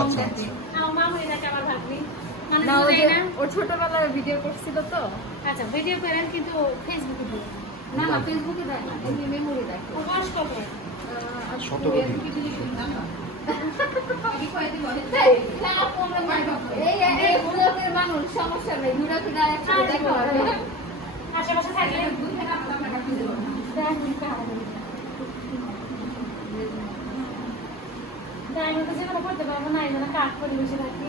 আচ্ছা আচ্ছা। মা যাচ্ছে আমার না ও যে না? ছোটবেলায় ভিডিও করছিল তো। আচ্ছা ভিডিও করেন কিন্তু ফেসবুকে দিন। না না ফেসবুকে দেয় না এমনি মেমোরি দেখে ও বয়স কত সতেরো তো যেগুলো করতে পারব না থাকি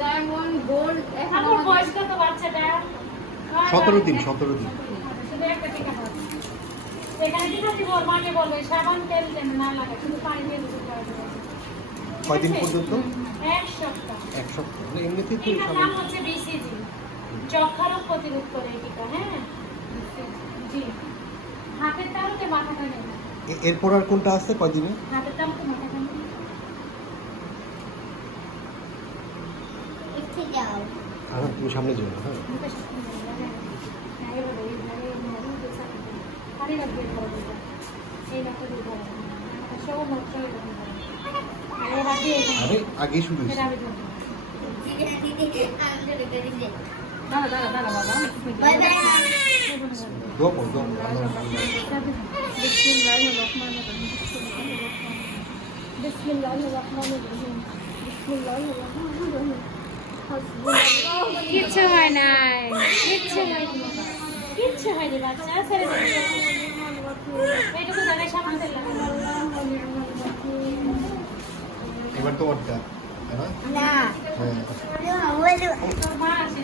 ডায়মন্ড গোল্ড এখন আমার বয়স কত বাচ্চাটা সতেরো দিন সতেরো দিন শুধু একটা টিকা এখানে বলবে সাবান তেল যেন না লাগে শুধু পানি দিয়ে দিতে পারবে কয়দিন পর্যন্ত এক সপ্তাহ এক সপ্তাহ এমনিতেই তো নাম হচ্ছে বিসিজি যক্ষা রোগ প্রতিরোধ করে হ্যাঁ জি হাতের তালুতে মাথাটা নেই এরপর আর কোনটা যাও আমার তুমি সামনে যাও হ্যাঁ। আর আগেই শুরু। দাঁড়া দাঁড়া দাঁড়া বাবা। দোয়া পড় দোয়া কিচ্ছু হয় নাই। কিচ্ছু হয়নি কিচ্ছু হয়নি বাচ্চা ছেড়ে এইটুকু জায়গায় সামান তেল এবার তোমারটা তাই না? না। হ্যাঁ। বলো মা নাকি